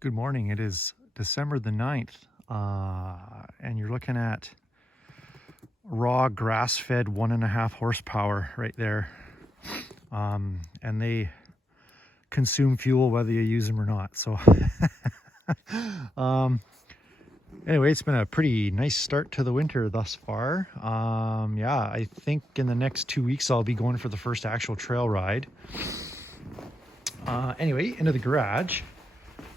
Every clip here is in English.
Good morning. It is December the 9th, and you're looking at raw grass-fed 1.5 horsepower right there. And they consume fuel whether you use them or not. So anyway, it's been a pretty nice start to the winter thus far. Yeah, I think in the next 2 weeks I'll be going for the first actual trail ride. Anyway, into the garage.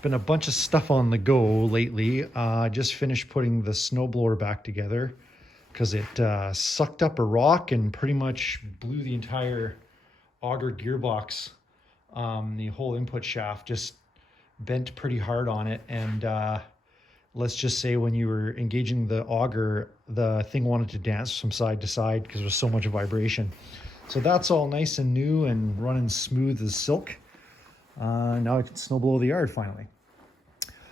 Been a bunch of stuff on the go lately. Just finished putting the snowblower back together because it sucked up a rock and pretty much blew the entire auger gearbox. The whole input shaft just bent pretty hard on it, and let's just say when you were engaging the auger, the thing wanted to dance from side to side because there was so much vibration. So that's all nice and new and running smooth as silk. Now I can snowblow the yard finally.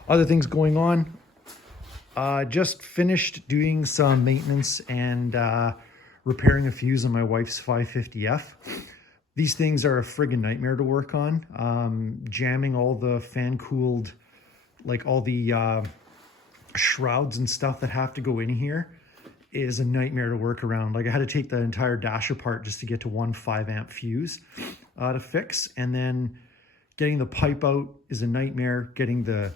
Other things going on. Just finished doing some maintenance and repairing a fuse on my wife's 550F. These things are a friggin' nightmare to work on. Jamming all the fan-cooled, like all the shrouds and stuff that have to go in here is a nightmare to work around. Like I had to take the entire dash apart just to get to one 5-amp fuse to fix. And then getting the pipe out is a nightmare. Getting the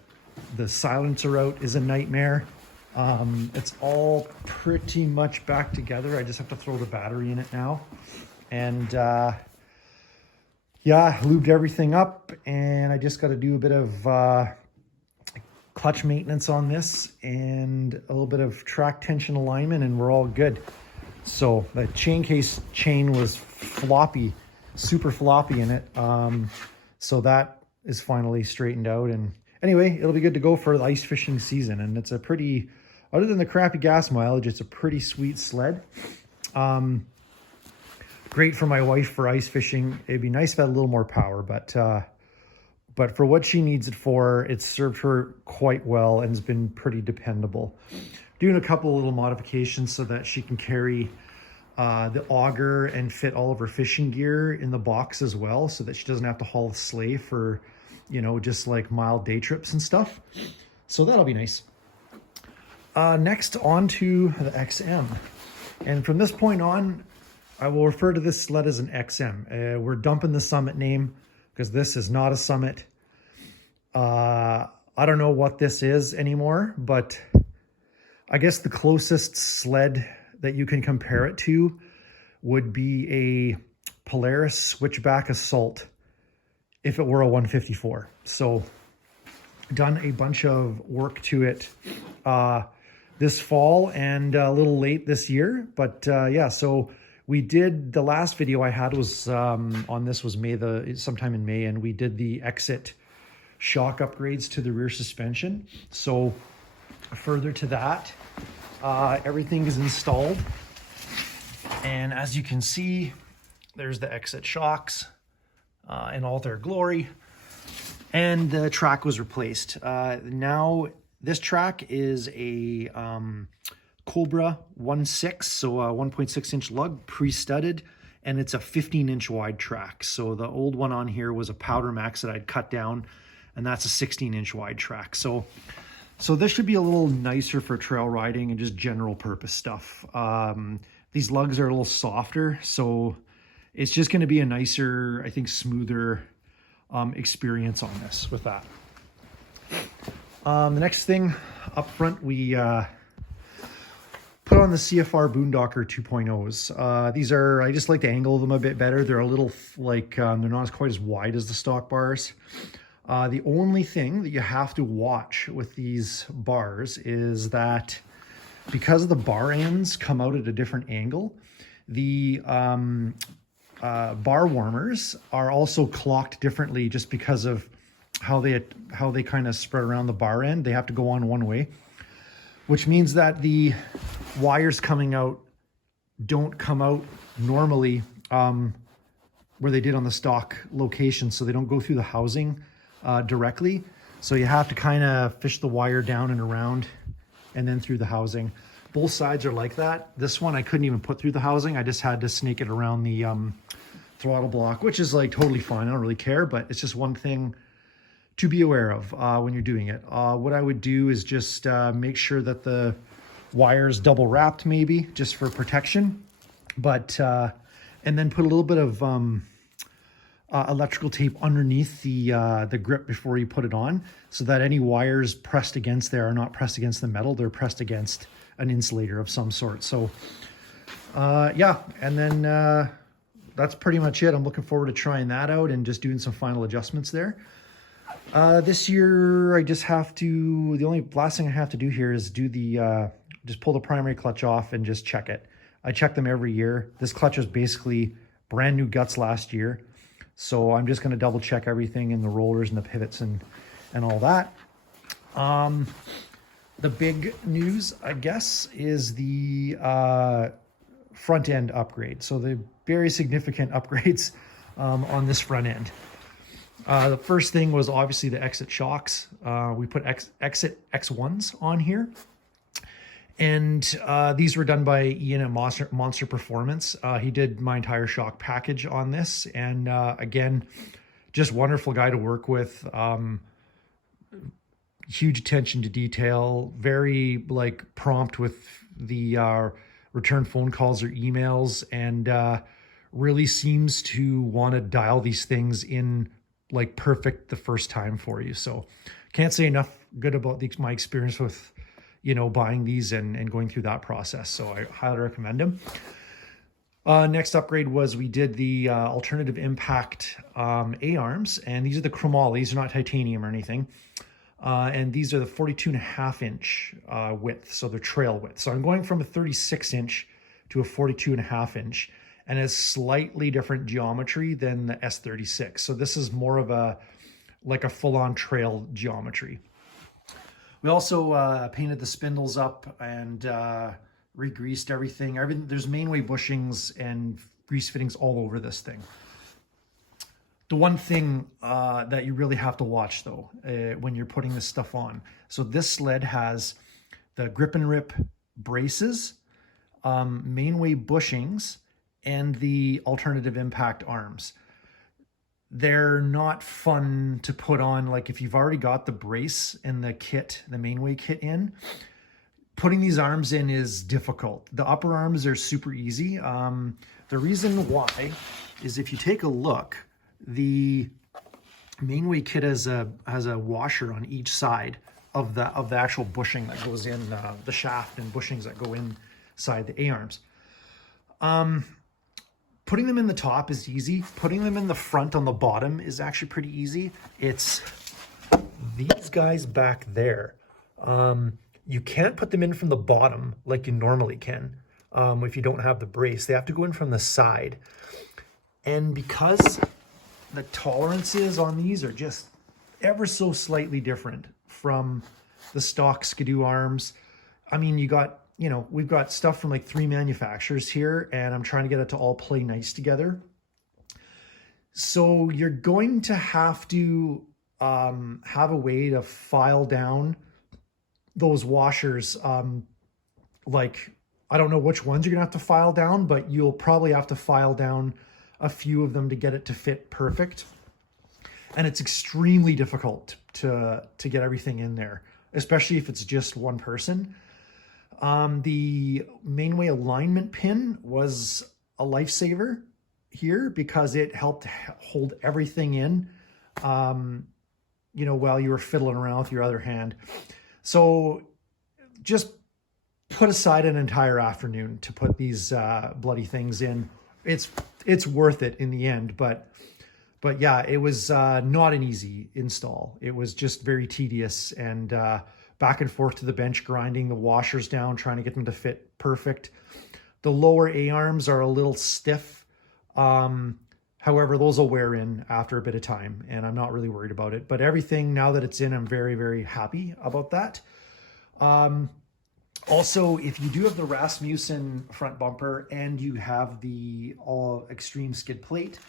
silencer out is a nightmare. It's all pretty much back together. I just have to throw the battery in it now. And yeah, lubed everything up, and I just got to do a bit of clutch maintenance on this and a little bit of track tension alignment, and we're all good. So the chain case chain was floppy, super floppy in it. So that is finally straightened out, and anyway, it'll be good to go for the ice fishing season. And it's a pretty, other than the crappy gas mileage, it's a pretty sweet sled. Great for my wife for ice fishing. It'd be nice if it had a little more power, but for what she needs it for, it's served her quite well and has been pretty dependable. Doing a couple of little modifications so that she can carry the auger and fit all of her fishing gear in the box as well, so that she doesn't have to haul the sleigh for, you know, just like mild day trips and stuff. So that'll be nice. Next, on to the XM. And from this point on, I will refer to this sled as an XM. We're dumping the Summit name because this is not a Summit. I don't know what this is anymore, but I guess the closest sled that you can compare it to would be a Polaris Switchback Assault if it were a 154. So done a bunch of work to it this fall and a little late this year. But yeah, so we did, the last video I had was on this was sometime in May, and we did the exit shock upgrades to the rear suspension. So further to that, everything is installed. And as you can see, there's the exit shocks in all their glory. And the track was replaced. Now this track is a Cobra 1.6, so a 1.6 inch lug, pre-studded, and it's a 15-inch wide track. So the old one on here was a Powder Max that I'd cut down, and that's a 16-inch wide track. So this should be a little nicer for trail riding and just general purpose stuff. These lugs are a little softer, so it's just going to be a nicer, I think, smoother experience on this with that. The next thing up front, we put on the CFR Boondocker 2.0s. These are, I just like to angle them a bit better. They're a little like, they're not quite as wide as the stock bars. The only thing that you have to watch with these bars is that because the bar ends come out at a different angle, the bar warmers are also clocked differently just because of how they kind of spread around the bar end. They have to go on one way, which means that the wires coming out don't come out normally where they did on the stock location, so they don't go through the housing directly. So you have to kind of fish the wire down and around and then through the housing. Both sides are like that. This one I couldn't even put through the housing. I just had to snake it around the throttle block, which is like totally fine. I don't really care, but it's just one thing to be aware of when you're doing it. What I would do is just make sure that the wire is double wrapped, maybe just for protection, but and then put a little bit of electrical tape underneath the grip before you put it on, so that any wires pressed against there are not pressed against the metal, they're pressed against an insulator of some sort. So yeah, and then that's pretty much it. I'm looking forward to trying that out and just doing some final adjustments there. This year, I just have to, the only last thing I have to do here is do the, just pull the primary clutch off and just check it. I check them every year. This clutch was basically brand new guts last year. So I'm just going to double check everything in the rollers and the pivots and all that. The big news, I guess, is the front end upgrade. So the very significant upgrades on this front end. The first thing was obviously the exit shocks. We put exit X1s on here. And these were done by Ian at Monster Performance. He did my entire shock package on this. And again, just wonderful guy to work with. Huge attention to detail, very like prompt with the return phone calls or emails, and really seems to want to dial these things in like perfect the first time for you. So can't say enough good about my experience with, you know, buying these and going through that process. So I highly recommend them. Next upgrade was we did the alternative impact A-arms, and these are the chromoly. These are not titanium or anything. And these are the 42.5 inch width, so they're trail width. So I'm going from a 36 inch to a 42.5 inch, and it's slightly different geometry than the S36. So this is more of a, like a full-on trail geometry. We also painted the spindles up and re-greased everything. There's mainway bushings and grease fittings all over this thing. The one thing that you really have to watch though, when you're putting this stuff on. So this sled has the grip and rip braces, mainway bushings, and the alternative impact arms. They're not fun to put on. Like if you've already got the brace and the kit, the mainway kit in, putting these arms in is difficult. The upper arms are super easy. The reason why is if you take a look, the mainway kit has a washer on each side of the actual bushing that goes in the shaft, and bushings that go inside the A-arms. Putting them in the top is easy. Putting them in the front on the bottom is actually pretty easy. It's these guys back there. You can't put them in from the bottom like you normally can if you don't have the brace. They have to go in from the side. And because the tolerances on these are just ever so slightly different from the stock Skidoo arms. I mean, we've got stuff from like 3 manufacturers here, and I'm trying to get it to all play nice together. So you're going to have to have a way to file down those washers. Like, I don't know which ones you're gonna have to file down, but you'll probably have to file down a few of them to get it to fit perfect. And it's extremely difficult to get everything in there, especially if it's just one person. The mainway alignment pin was a lifesaver here because it helped hold everything in, while you were fiddling around with your other hand. So just put aside an entire afternoon to put these bloody things in. It's worth it in the end, but yeah, it was not an easy install. It was just very tedious, and back and forth to the bench, grinding the washers down, trying to get them to fit perfect. The lower A-arms are a little stiff. However, those will wear in after a bit of time, and I'm not really worried about it. But everything, now that it's in, I'm very, very happy about that. Also, if you do have the Rasmussen front bumper and you have the all extreme skid plate,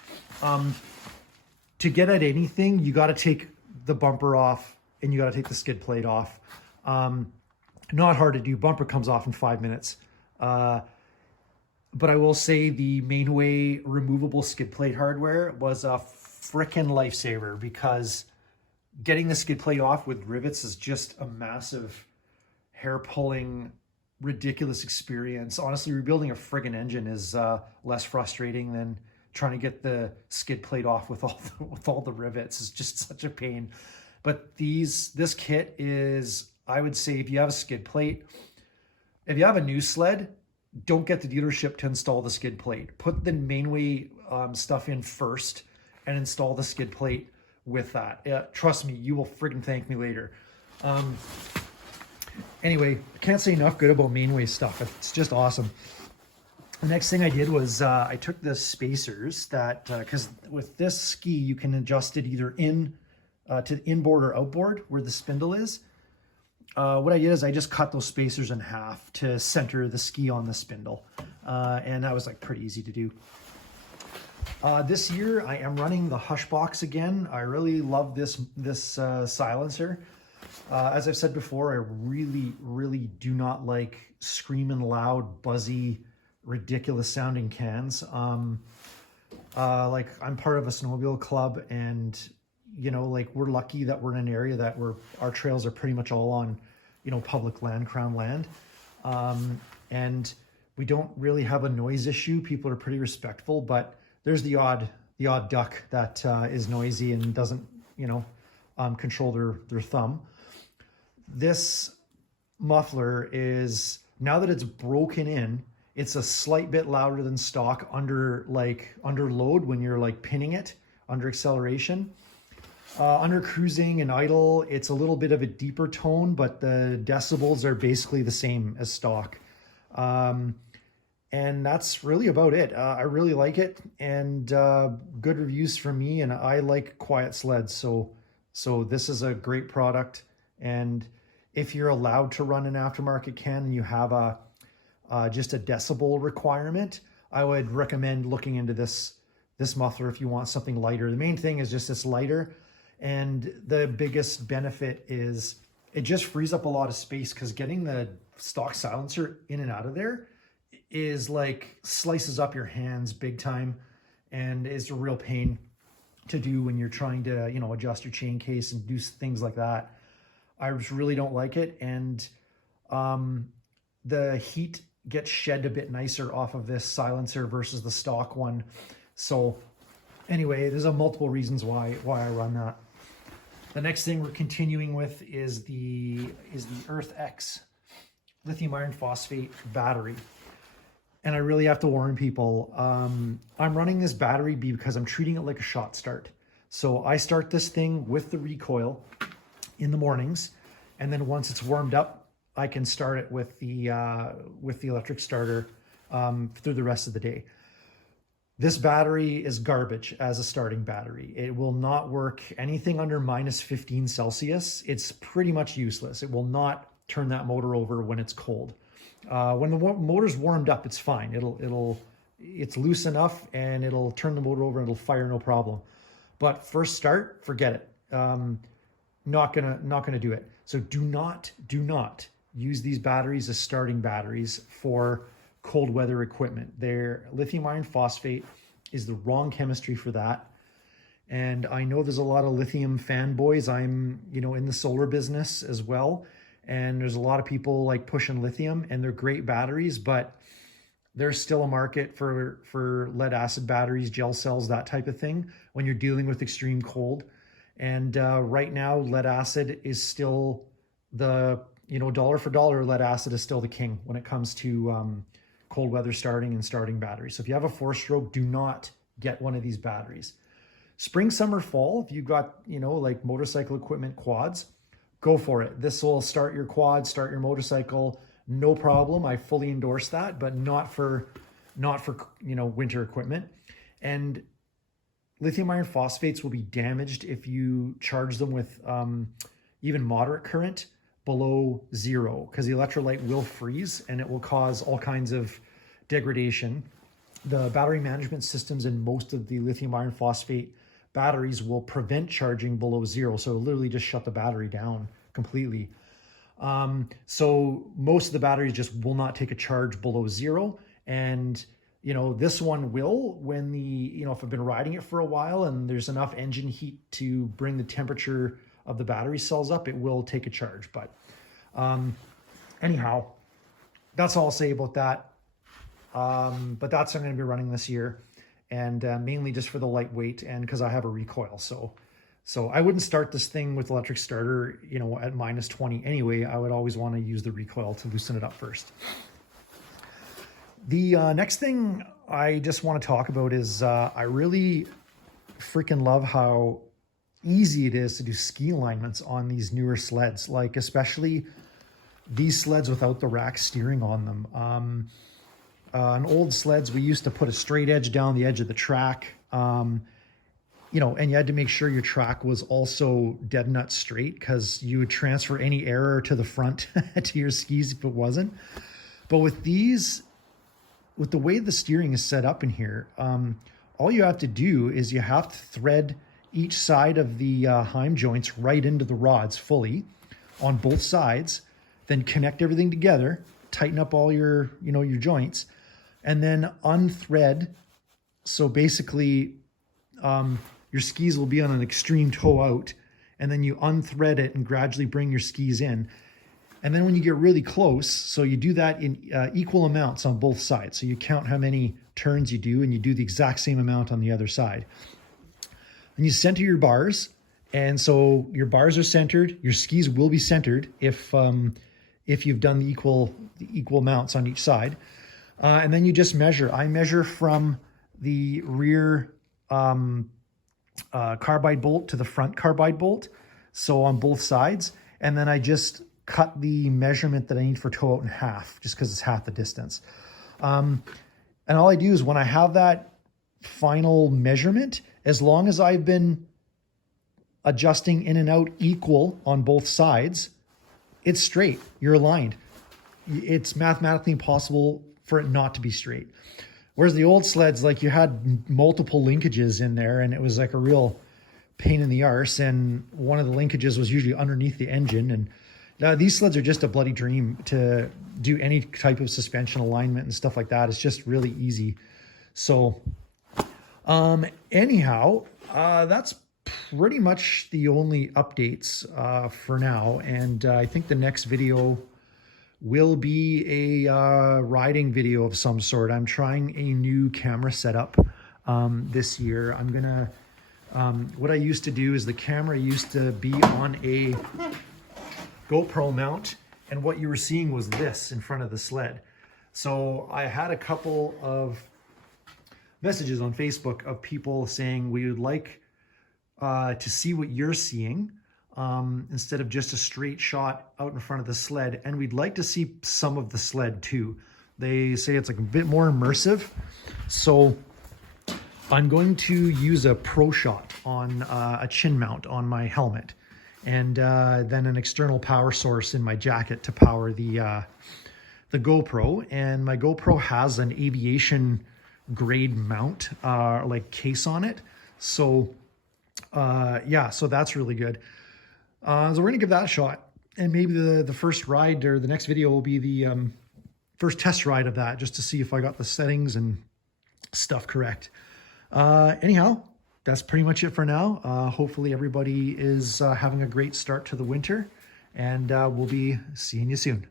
to get at anything, you got to take the bumper off and you got to take the skid plate off. Not hard to do. Bumper comes off in 5 minutes. But I will say the mainway removable skid plate hardware was a frickin' lifesaver, because getting the skid plate off with rivets is just a massive hair pulling, ridiculous experience. Honestly, rebuilding a friggin' engine is less frustrating than trying to get the skid plate off with all the rivets. It's just such a pain. But this kit is, I would say, if you have a skid plate, if you have a new sled, don't get the dealership to install the skid plate. Put the mainway stuff in first and install the skid plate with that. Trust me, you will friggin' thank me later. Anyway, I can't say enough good about mainway stuff. It's just awesome. The next thing I did was I took the spacers that, because with this ski, you can adjust it either to the inboard or outboard where the spindle is. What I did is I just cut those spacers in half to center the ski on the spindle. And that was like pretty easy to do. This year I am running the Hush Box again. I really love this silencer. As I've said before, I really do not like screaming loud, buzzy, ridiculous sounding cans. Like I'm part of a snowmobile club, and you know, like we're lucky that we're in an area that our trails are pretty much all on, you know, public land, crown land. And we don't really have a noise issue. People are pretty respectful, but there's the odd duck that is noisy and doesn't, you know, control their thumb. This muffler is, now that it's broken in, it's a slight bit louder than stock under load when you're like pinning it under acceleration. Under cruising and idle, it's a little bit of a deeper tone, but the decibels are basically the same as stock. And that's really about it. I really like it, and good reviews from me, and I like quiet sleds. So this is a great product. And if you're allowed to run an aftermarket can and you have just a decibel requirement, I would recommend looking into this muffler if you want something lighter. The main thing is just it's lighter. And the biggest benefit is it just frees up a lot of space, because getting the stock silencer in and out of there is like slices up your hands big time, and is a real pain to do when you're trying to, you know, adjust your chain case and do things like that. I just really don't like it. And the heat gets shed a bit nicer off of this silencer versus the stock one. So anyway, there's multiple reasons why I run that. The next thing we're continuing with is the Earth X lithium iron phosphate battery. And I really have to warn people, I'm running this battery because I'm treating it like a shot start. So I start this thing with the recoil in the mornings, and then once it's warmed up, I can start it with the electric starter through the rest of the day. This battery is garbage as a starting battery. It will not work anything under minus 15 Celsius. It's pretty much useless. It will not turn that motor over when it's cold. When the motor's warmed up, it's fine. It's loose enough, and it'll turn the motor over and it'll fire no problem. But first start, forget it. Not gonna do it. So do not use these batteries as starting batteries for cold weather equipment. Their lithium iron phosphate is the wrong chemistry for that. And I know there's a lot of lithium fanboys. I'm, you know, in the solar business as well. And there's a lot of people like pushing lithium, and they're great batteries, but there's still a market for lead acid batteries, gel cells, that type of thing when you're dealing with extreme cold. And right now, lead acid is still the, you know, dollar for dollar, lead acid is still the king when it comes to cold weather starting batteries. So if you have a 4-stroke, do not get one of these batteries. Spring, summer, fall, if you've got, you know, like motorcycle equipment, quads, go for it. This will start your quad, start your motorcycle, no problem. I fully endorse that, but not for you know, winter equipment. And lithium iron phosphates will be damaged if you charge them with even moderate current below 0, because the electrolyte will freeze and it will cause all kinds of degradation. The battery management systems in most of the lithium iron phosphate batteries will prevent charging below 0. So literally just shut the battery down completely. So most of the batteries just will not take a charge below 0. And, you know, this one will, when if I've been riding it for a while and there's enough engine heat to bring the temperature of the battery cells up, it will take a charge. But anyhow, that's all I'll say about that. But that's what I'm going to be running this year, and mainly just for the lightweight and because I have a recoil. So I wouldn't start this thing with electric starter, you know, at -20 anyway. I would always want to use the recoil to loosen it up first. The next thing I just want to talk about is I really freaking love how easy it is to do ski alignments on these newer sleds, like especially these sleds without the rack steering on them. On old sleds, we used to put a straight edge down the edge of the track, you know, and you had to make sure your track was also dead nut straight because you would transfer any error to the front to your skis if it wasn't. But with these, with the way the steering is set up in here, all you have to do is you have to thread each side of the heim joints right into the rods fully on both sides, then connect everything together, tighten up all your, you know, your joints, and then unthread. So basically, your skis will be on an extreme toe out, and then you unthread it and gradually bring your skis in. And then when you get really close, so you do that in equal amounts on both sides. So you count how many turns you do, and you do the exact same amount on the other side. And you center your bars, and so your bars are centered. Your skis will be centered if you've done the equal amounts on each side. And then you just measure. I measure from the rear carbide bolt to the front carbide bolt, so on both sides. And then I just cut the measurement that I need for toe out in half, just because it's half the distance. And all I do is when I have that final measurement, as long as I've been adjusting in and out equal on both sides, it's straight. You're aligned. It's mathematically impossible for it not to be straight. Whereas the old sleds, like, you had multiple linkages in there, and it was like a real pain in the arse. And one of the linkages was usually underneath the engine. And these sleds are just a bloody dream to do any type of suspension alignment and stuff like that. It's just really easy. So anyhow, that's pretty much the only updates for now. And I think the next video will be a riding video of some sort. I'm trying a new camera setup this year. I'm gonna, what I used to do is the camera used to be on a GoPro mount, and what you were seeing was this in front of the sled. So I had a couple of messages on Facebook of people saying we would like to see what you're seeing instead of just a straight shot out in front of the sled, and we'd like to see some of the sled too. They say it's like a bit more immersive. So I'm going to use a pro shot on a chin mount on my helmet, and then an external power source in my jacket to power the GoPro. And my GoPro has an aviation grade mount, like case on it. So yeah, so that's really good. So we're gonna give that a shot, and maybe the first ride or the next video will be the first test ride of that, just to see if I got the settings and stuff correct. Anyhow, that's pretty much it for now. Hopefully everybody is having a great start to the winter, and we'll be seeing you soon.